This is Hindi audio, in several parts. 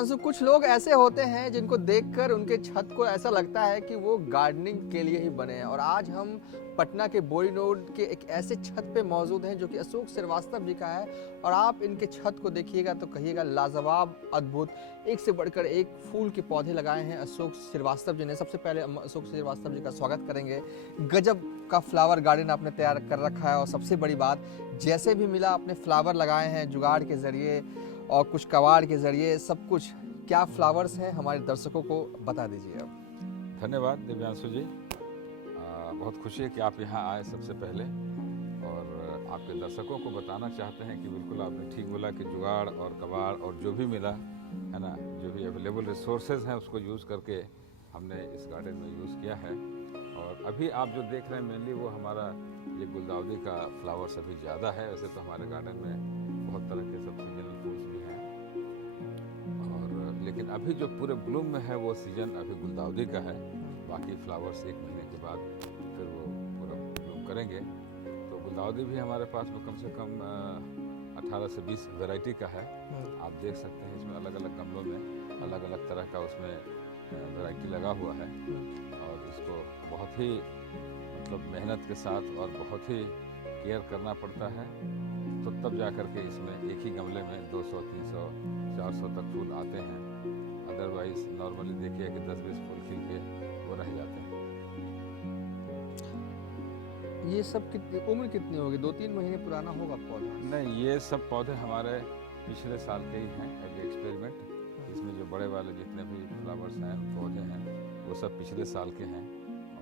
देवांशु, कुछ लोग ऐसे होते हैं जिनको देखकर उनके छत को ऐसा लगता है कि वो गार्डनिंग के लिए ही बने हैं। और आज हम पटना के बोरी रोड के एक ऐसे छत पे मौजूद हैं जो कि अशोक श्रीवास्तव जी का है। और आप इनके छत को देखिएगा तो कहिएगा लाजवाब, अद्भुत, एक से बढ़कर एक फूल के पौधे लगाए हैं अशोक श्रीवास्तव जी ने। सबसे पहले हम अशोक श्रीवास्तव जी का स्वागत करेंगे। गजब का फ्लावर गार्डन आपने तैयार कर रखा है और सबसे बड़ी बात, जैसे भी मिला आपने फ्लावर लगाए हैं जुगाड़ के जरिए और कुछ कबाड़ के जरिए, सब कुछ। क्या फ्लावर्स हैं हमारे दर्शकों को बता दीजिए अब। धन्यवाद दिव्यांशु जी, बहुत खुशी है कि आप यहाँ आए सबसे पहले। और आपके दर्शकों को बताना चाहते हैं कि बिल्कुल आपने ठीक बोला कि जुगाड़ और कबाड़ और जो भी मिला है ना, जो भी अवेलेबल रिसोर्सेज हैं उसको यूज़ करके हमने इस गार्डन में यूज़ किया है। और अभी आप जो देख रहे हैं मेनली वो हमारा ये गुलदाउदी का फ्लावर्स अभी ज़्यादा है। वैसे तो हमारे गार्डन में बहुत तरह के सब सीजनल फूल्स भी हैं, और लेकिन अभी जो पूरे ब्लूम में है वो सीजन अभी गुलदाउदी का है। बाकी फ्लावर्स 1 महीने के बाद फिर वो पूरा ब्लूम करेंगे। तो गुलदाउदी भी हमारे पास में कम से कम 18 से 20 वैरायटी का है। आप देख सकते हैं इसमें अलग अलग गमलों में अलग अलग तरह का उसमें वैरायटी लगा हुआ है। और इसको बहुत ही मतलब मेहनत के साथ और बहुत ही केयर करना पड़ता है, तो तब जा कर के इसमें एक ही गमले में 200, 300, 400 तक फूल आते हैं। अदरवाइज नॉर्मली देखिए कि 10-20 फूल खिल के वो रह जाते हैं। ये सब कितनी उम्र कितनी होगी? 2-3 महीने पुराना होगा पौधा? नहीं, ये सब पौधे हमारे पिछले साल के ही हैं एज एक्सपेरिमेंट। इसमें जो बड़े वाले जितने भी फ्लावर्स हैं, पौधे हैं, वो सब पिछले साल के हैं।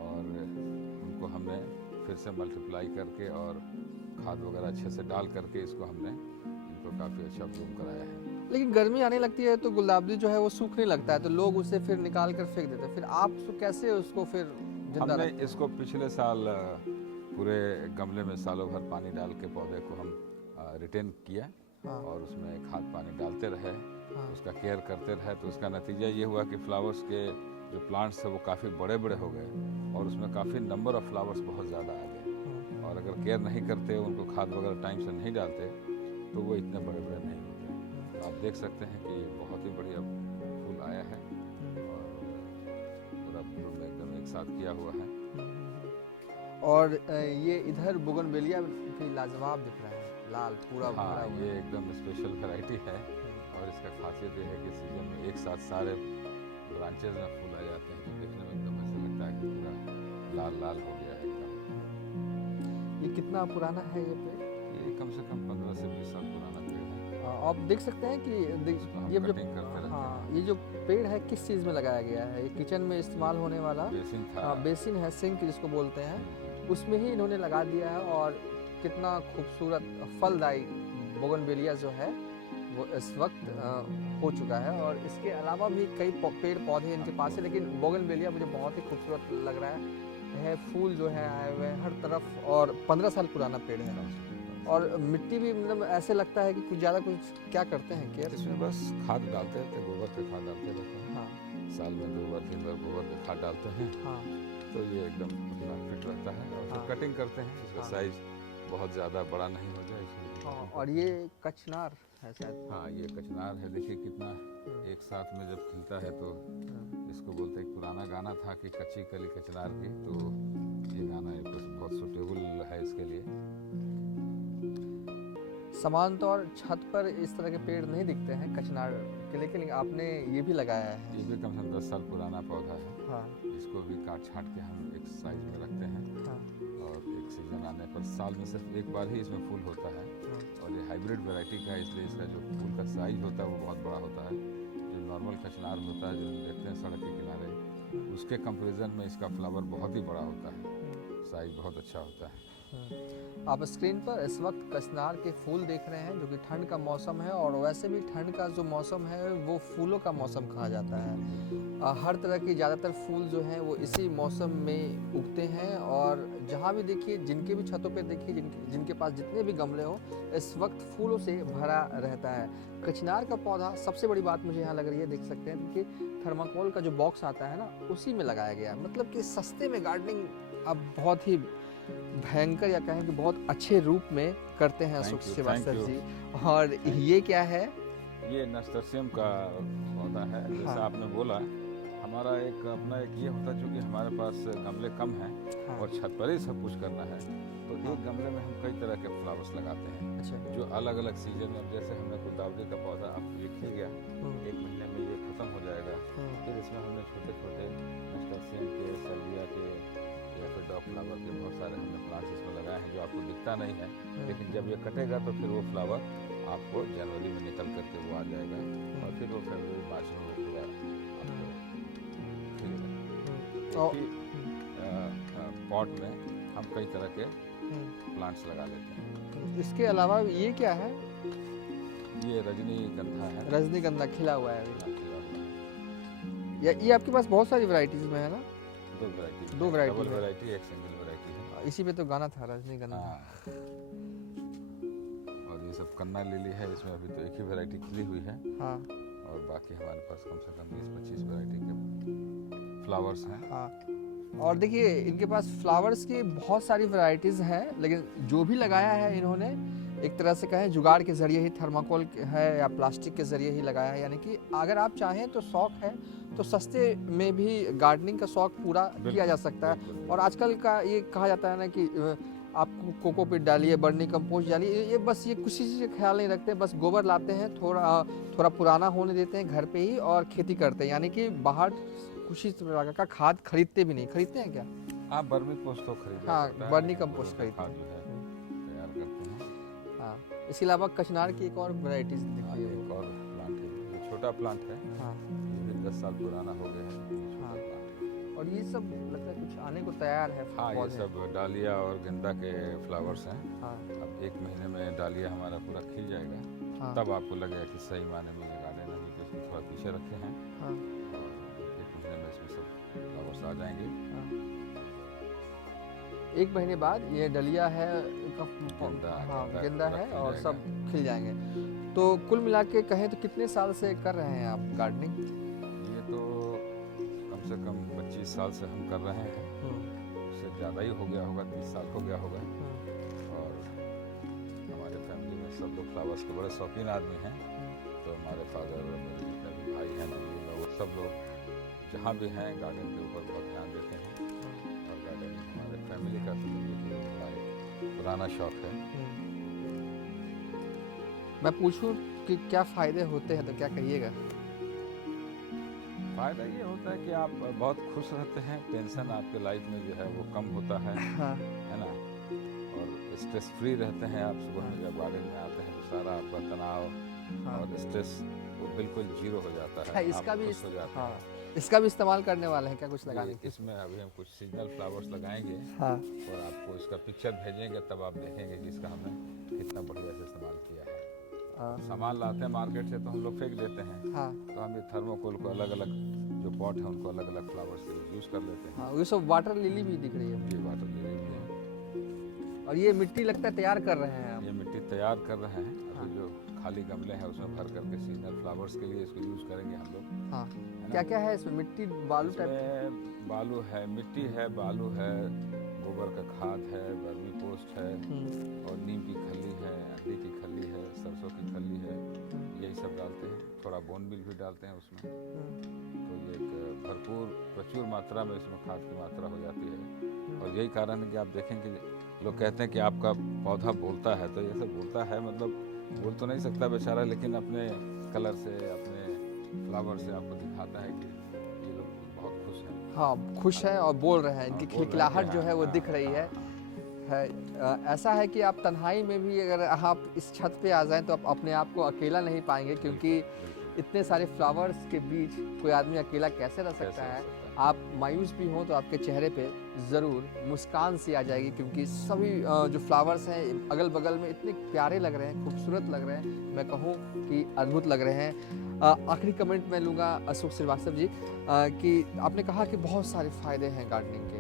और उनको हमने फिर से मल्टीप्लाई करके और खाद वगैरह अच्छे से डाल करके इसको हमने इनको काफ़ी अच्छा ब्लूम कराया है। लेकिन गर्मी आने लगती है तो गुलाबी जो है वो सूखने लगता है, तो लोग उसे फिर निकाल कर फेंक देते हैं। फिर आप कैसे उसको फिर जिंदा हमने रखते हैं? इसको पिछले साल पूरे गमले में सालों भर पानी डाल के पौधे को हम रिटेन किया। हाँ। और उसमें खाद पानी डालते रहे, हाँ। उसका केयर करते रहे। तो उसका नतीजा ये हुआ कि फ्लावर्स के जो प्लांट्स थे वो काफ़ी बड़े बड़े हो गए और उसमें काफ़ी नंबर ऑफ फ्लावर्स बहुत ज़्यादा आ गए। और अगर केयर नहीं करते, उनको खाद वगैरह टाइम से नहीं डालते, तो वो इतने बड़े बड़े नहीं होते। तो आप देख सकते हैं कि बहुत ही बढ़िया फूल आया है और पूरा ब्लूम में एकदम एक साथ किया हुआ है। और ये इधर बोगनवेलिया भी लाजवाब दिख रहा है, लाल पूरा भरा हाँ, हुआ। ये एकदम स्पेशल वैरायटी है। और इसका खासियत ये है कि सीजन में एक साथ सारे ब्रांचेज में फूल आ जाते हैं, तो देखने में एकदम ऐसा लगता है कि पूरा लाल लाल हो गया है एकदम। ये कितना पुराना है ये पेड़? ये कम से कम 15 से 20 साल पुराना पेड़ है। आप देख सकते हैं कि इसको हम ये जो कटिंग करते रहते हाँ, ये जो पेड़ है किस चीज़ में लगाया गया है? ये किचन में इस्तेमाल होने वाला बेसिन था। बेसिन है, सिंक जिसको बोलते हैं, उसमें ही इन्होंने लगा दिया है। और कितना खूबसूरत फलदायी बोगनवेलिया जो है वो इस वक्त हो चुका है। और इसके अलावा भी कई पेड़ पौधे इनके पास है, लेकिन बोगनवेलिया मुझे बहुत ही खूबसूरत लग रहा है। फूल जो है आए हुए हैं हर तरफ और 15 साल पुराना पेड़ है। और मिट्टी भी मतलब ऐसे लगता है कि कुछ ज़्यादा कुछ क्या करते हैं केयर? इसमें बस खाद डालते रहते, गोबर के खाद डालते रहते हैं। हाँ। साल में 2 बार 3 बार गोबर के खाद डालते हैं। हाँ। तो ये एकदम अपना फिट रहता है। और हाँ। फिर कटिंग करते हैं, इसका हाँ। साइज बहुत ज़्यादा बड़ा नहीं हो जाए इसलिए। हाँ, और ये कचनार है शायद। हाँ, ये कचनार है। देखिए कितना एक साथ में जब खिलता है तो इसको बोलते हैं, पुराना गाना था कि कच्ची कली कचनार की, तो ये गाना एक बहुत सूटेबल है इसके लिए। सामान्यतौर छत पर इस तरह के पेड़ नहीं दिखते हैं कचनार के, लेकिन आपने ये भी लगाया है। ये भी कम से कम 10 साल पुराना पौधा है। हाँ। इसको भी काट छाट के हम एक साइज में रखते हैं। हाँ। और एक सीजन आने पर साल में सिर्फ एक बार ही इसमें फूल होता है। हाँ। और ये हाइब्रिड वैरायटी का है, इसलिए इसका जो फूल का साइज होता है वो बहुत बड़ा होता है। जो नॉर्मल कचनार होता है जो देखते हैं सड़क के किनारे, उसके कंपैरिजन में इसका फ्लावर बहुत ही बड़ा होता है, साइज बहुत अच्छा होता है। आप स्क्रीन पर इस वक्त कचनार के फूल देख रहे हैं, जो कि ठंड का मौसम है। और वैसे भी ठंड का जो मौसम है वो फूलों का मौसम कहा जाता है। हर तरह की ज़्यादातर फूल जो हैं वो इसी मौसम में उगते हैं। और जहाँ भी देखिए, जिनके भी छतों पे देखिए, जिनके पास जितने भी गमले हो, इस वक्त फूलों से भरा रहता है। कचनार का पौधा, सबसे बड़ी बात मुझे यहाँ लग रही है, देख सकते हैं कि थर्माकोल का जो बॉक्स आता है ना, उसी में लगाया गया है। मतलब कि सस्ते में गार्डनिंग अब बहुत ही भयंकर या कहें कि बहुत अच्छे रूप में करते हैं अशोक श्रीवास्तव जी। और ये क्या है? ये नस्टरसियम का पौधा है। जैसा हाँ। आपने बोला, हमारा एक अपना एक ये होता है, चूँकि हमारे पास गमले कम हैं हाँ। और छत पर ही सब कुछ करना है, तो हाँ। एक गमले में हम कई तरह के फ्लावर्स लगाते हैं अच्छा। जो अलग अलग सीजन में। जैसे हमने गुलदावरी का पौधा अब ये खिल गया, हम्म, 1 महीने में ये खत्म हो जाएगा। फिर इसमें हमने छोटे छोटे नस्टरसियम के, सल्विया के या फिर डॉग फ्लावर के बहुत सारे हमने प्लांट्स इसमें लगाए हैं जो आपको दिखता नहीं है, लेकिन जब ये कटेगा तो फिर वो फ्लावर आपको जनवरी में निकल करके वो आ जाएगा और फिर वो फरवरी मार्च में वो पूरा आपको खिलेगा। और- एक ही पॉट में हम कई तरह के प्लांट्स लगा लेते हैं। इसके अलावा ये क्या है? ये रजनीगंधा है। रजनीगंधा खिला हुआ है अभी। खिला हुआ है। ये आपके पास बहुत सारी वैरायटीज में है ना? 2 वैरायटी, दो variety डबल है। वैरायटी, एक सिंगल वैरायटी है। इसी पे तो गाना था रजनीगंधा। हाँ। और ये सब कन्ना लिली है, इसमें अभी तो एक ही वैरायटी खिली हुई है हाँ। और बाकी हमारे पास कम से कम 20-25 वैरायटी के फ्लावर्स हैं। हाँ। और देखिए इनके पास फ्लावर्स की बहुत सारी वैरायटीज़ हैं, लेकिन जो भी लगाया है इन्होंने एक तरह से कहें जुगाड़ के ज़रिए ही, थर्माकोल है या प्लास्टिक के ज़रिए ही लगाया है। यानी कि अगर आप चाहें तो शौक है तो सस्ते में भी गार्डनिंग का शौक पूरा किया जा सकता है। और आजकल का ये कहा जाता है ना कि आप कोकोपीट डालिए, बर्नी कंपोस्ट डालिए, ये बस ये किसी चीज़ का ख्याल नहीं रखते, बस गोबर लाते हैं, थोड़ा पुराना होने देते हैं घर पे ही और खेती करते हैं। यानी कि बाहर किसी तरह का खाद खरीदते भी नहीं। खरीदते हैं क्या? हाँ, बर्मी पोस्ट तो खरीदा हाँ, जाता है, बर्नी लेकिन कंपोस्ट गोबर का खरीदते खाद जो है तैयार करते हैं। हाँ। इसके अलावा कचनार की एक और वैरायटीज दिख हाँ, रही है। एक और प्लांट है, ये छोटा प्लांट है, हाँ। ये भी 10 साल पुराना हो गया है। छोटा हाँ। प्लांट है। और ये सब लगता है कुछ आने को तैयार है। हाँ, ये पौधे। सब डालिया और गेंदा के फ्लावर्स हैं। हाँ। अब 1 महीने में डालिया हमारा पूरा खिल जाएगा। हाँ। तब आपको लगेगा कि सही मायने में ये गार्डन अभी तो इसको थोड़ा पीछे रखे हैं हाँ। और 1 महीने में इसमें सब फ्लावर्स आ जाएंगे। हाँ। 1 महीने बाद ये डलिया है, गेंदा, हाँ गेंदा गेंदा पूरा है खिल और जाएगा। सब खिल जाएंगे। तो कुल मिला के कहें तो कितने साल से कर रहे हैं आप गार्डनिंग? ये तो कम से कम 25 साल से हम कर रहे हैं, उससे ज़्यादा ही हो गया होगा, 30 साल हो गया होगा। और हमारे फैमिली में सब लोग फ्लावर्स के बड़े शौकीन आदमी हैं, तो हमारे फादर, मेरे जितने भी भाई हैं, मम्मी लोग, सब लोग जहाँ भी हैं गार्डन के ऊपर बहुत ध्यान देते हैं। और गार्डनिंग हमारे फैमिली का समझिए कि पुराना शौक है। मैं पूछूं कि क्या फायदे होते हैं तो क्या कहिएगा? फ़ायदा ये होता है कि आप बहुत खुश रहते हैं, टेंशन आपके लाइफ में जो है वो कम होता है ना, और स्ट्रेस फ्री रहते हैं आप। सुबह में जब गार्डन में आते हैं तो सारा आपका तनाव और स्ट्रेस वो बिल्कुल जीरो हो जाता है। इसका आप भी खुश हो जाते हाँ, हैं। इसका भी इस्तेमाल करने वाले हैं क्या कुछ लगाने के? इसमें अभी हम कुछ सीजनल फ्लावर्स लगाएंगे हाँ। और आपको इसका पिक्चर भेजेंगे, तब आप देखेंगे कि इसका हमने कितना बढ़िया से इस्तेमाल किया है। सामान लाते हैं मार्केट से तो हम लोग फेंक देते हैं। हाँ। तो हम ये थर्मोकोल को अलग अलग जो पॉट है उनको अलग अलग फ्लावर्स के लिए यूज़ कर लेते हैं। हाँ, ये सब वाटर लिली भी दिख रही है। ये वाटर लिली भी है। और ये मिट्टी लगता है तैयार कर रहे हैं आप? ये मिट्टी तैयार कर रहे हैं। अभी जो खाली गमले हैं उसमें भर करके सीजनल फ्लावर्स के लिए इसको यूज़ करेंगे हम लोग। हाँ। क्या क्या है इसमें? मिट्टी, बालू टाइप? इसमें बालू है, मिट्टी है, बालू है, गोबर का खाद है, वर्मी पोस्ट है और नीम की खली है, अंडे की खली है, सरसों की खली है, यही सब डालते हैं। थोड़ा बोन मिल भी डालते हैं उसमें। तो ये एक भरपूर प्रचुर मात्रा में इसमें खाद की मात्रा हो जाती है। और यही कारण है कि आप देखें कि लोग कहते हैं कि आपका पौधा बोलता है, तो ये सब बोलता है, मतलब बोल तो नहीं सकता बेचारा, लेकिन अपने कलर से, अपने फ्लावर से आपको दिखाता है कि ये लोग बहुत खुश हैं। हाँ, खुश हैं और बोल रहे हैं। इनकी बोल रहे हैं खिलखिलाहट कि जो है वो हाँ, दिख हाँ, रही हाँ, है। ऐसा है कि आप तन्हाई में भी अगर आप इस छत पे आ जाएं तो आप अपने आप को अकेला नहीं पाएंगे, क्योंकि बिल्कुल। इतने सारे फ्लावर्स के बीच कोई आदमी अकेला कैसे रह सकता है? आप मायूस भी हों तो आपके चेहरे पे ज़रूर मुस्कान सी आ जाएगी, क्योंकि सभी जो फ्लावर्स हैं अगल बगल में इतने प्यारे लग रहे हैं, खूबसूरत लग रहे हैं, मैं कहूँ कि अद्भुत लग रहे हैं। आखिरी कमेंट मैं लूँगा अशोक श्रीवास्तव जी कि आपने कहा कि बहुत सारे फ़ायदे हैं गार्डनिंग के।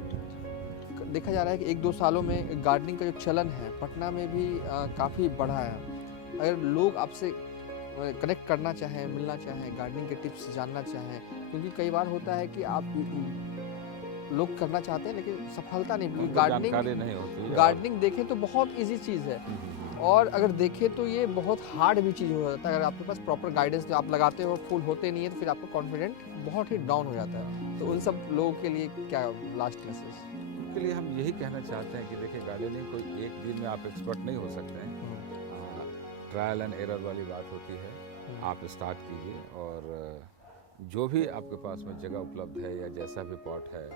देखा जा रहा है कि 1-2 सालों में गार्डनिंग का जो चलन है पटना में भी काफ़ी बढ़ा है। अगर लोग आपसे कनेक्ट करना चाहें, मिलना चाहें, गार्डनिंग के टिप्स जानना चाहें, क्योंकि कई बार होता है कि आप लोग करना चाहते हैं लेकिन सफलता नहीं मिली। जानकारी नहीं होती है। गार्डनिंग देखें तो बहुत इजी चीज़ है। और अगर देखें तो ये बहुत हार्ड भी चीज़ हो जाता है। अगर आपके पास प्रॉपर गाइडेंस जो आप लगाते हो फूल होते नहीं है तो फिर आपका कॉन्फिडेंट बहुत ही डाउन हो जाता है। तो उन सब लोगों के लिए क्या लास्ट मैसेज? के लिए हम यही कहना चाहते हैं कि देखिए गार्डनिंग कोई एक दिन में आप एक्सपर्ट नहीं हो सकते हैं। ट्रायल एंड एरर वाली बात होती है। आप स्टार्ट कीजिए और जो भी आपके पास में जगह उपलब्ध है या जैसा भी पॉट है,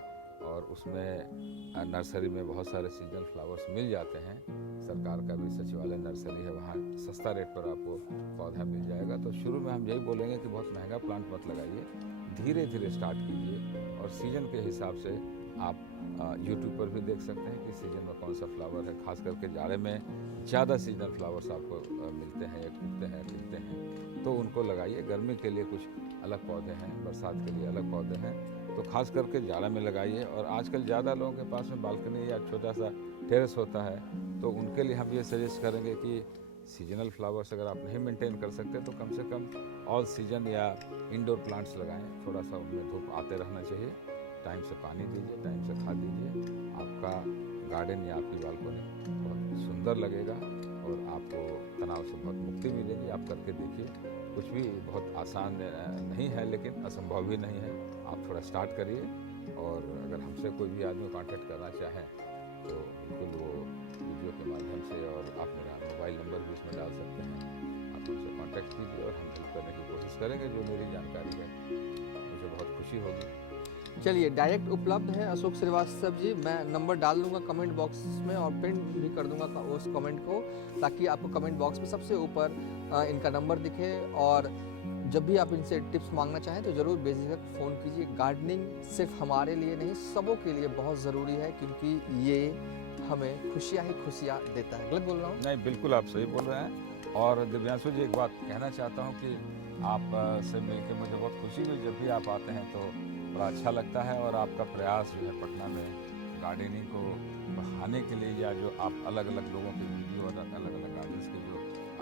और उसमें नर्सरी में बहुत सारे सीजनल फ्लावर्स मिल जाते हैं। सरकार का भी सचिवालय नर्सरी है, वहाँ सस्ता रेट पर आपको पौधा मिल जाएगा। तो शुरू में हम यही बोलेंगे कि बहुत महंगा प्लांट मत लगाइए, धीरे धीरे स्टार्ट कीजिए और सीजन के हिसाब से आप यूट्यूब पर भी देख सकते हैं कि सीजन में कौन सा फ्लावर है। खास करके जाड़े में ज़्यादा सीजनल फ्लावर्स आपको मिलते हैं या उगते हैं खिलते हैं, तो उनको लगाइए। गर्मी के लिए कुछ अलग पौधे हैं, बरसात के लिए अलग पौधे हैं, तो खास करके जाड़ा में लगाइए। और आजकल ज़्यादा लोगों के पास में बालकनी या छोटा सा टेरेस होता है, तो उनके लिए हम ये सजेस्ट करेंगे कि सीजनल फ्लावर्स अगर आप नहीं मेंटेन कर सकते तो कम से कम ऑल सीजन या इंडोर प्लांट्स लगाएं। थोड़ा सा उनमें धूप आते रहना चाहिए, टाइम से पानी दीजिए, टाइम से खाद दीजिए। आपका गार्डन या आपकी बालकनी बहुत सुंदर लगेगा और आपको तनाव से बहुत मुक्ति मिलेगी। आप करके देखिए, कुछ भी बहुत आसान नहीं है लेकिन असंभव भी नहीं है। आप थोड़ा स्टार्ट करिए और अगर हमसे कोई भी आदमी कांटेक्ट करना चाहें तो बिल्कुल वो वीडियो के माध्यम से, और आप मेरा मोबाइल नंबर भी इसमें डाल सकते हैं, आप हमसे कांटेक्ट कीजिए और हम हेल्प करने की कोशिश करेंगे। जो मेरी जानकारी है मुझे बहुत खुशी होगी। चलिए, डायरेक्ट उपलब्ध है अशोक श्रीवास्तव जी। मैं नंबर डाल दूंगा कमेंट बॉक्स में और पिन भी कर दूंगा उस कमेंट को, ताकि आपको कमेंट बॉक्स में सबसे ऊपर इनका नंबर दिखे। और जब भी आप इनसे टिप्स मांगना चाहें तो ज़रूर बेझिझक फ़ोन कीजिए। गार्डनिंग सिर्फ हमारे लिए नहीं, सबों के लिए बहुत ज़रूरी है, क्योंकि ये हमें खुशियाँ ही खुशियाँ देता है। गलत बोल रहा हूँ? नहीं, बिल्कुल आप सही बोल रहे हैं। और दिव्यांशु जी, एक बात कहना चाहता हूँ कि आप से मिलकर मुझे बहुत खुशी हुई। जब भी आप आते हैं तो बड़ा अच्छा लगता है, और आपका प्रयास जो है पटना में गार्डनिंग को बढ़ाने के लिए, या जो आप अलग अलग लोगों के वीडियो और अलग अलग गार्डन्स के जो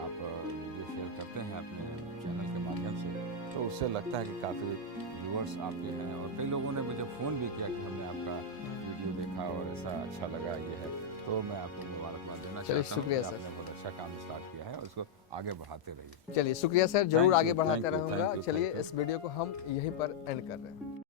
आप वीडियो शेयर करते हैं अपने चैनल के माध्यम से, तो उससे लगता है कि काफ़ी व्यूअर्स आपके हैं। और कई लोगों ने मुझे फ़ोन भी किया कि हमने आपका वीडियो देखा और ऐसा अच्छा लगा ये है। तो मैं आपको मुबारकबाद देना चाहता हूँ। शुक्रिया सर। आपने बहुत अच्छा काम स्टार्ट किया है और उसको आगे बढ़ाते रहिए। चलिए, शुक्रिया सर, जरूर Thank आगे you, बढ़ाते thank you, रहूँगा। thank you, चलिए, thank you. इस वीडियो को हम यहीं पर एंड कर रहे हैं।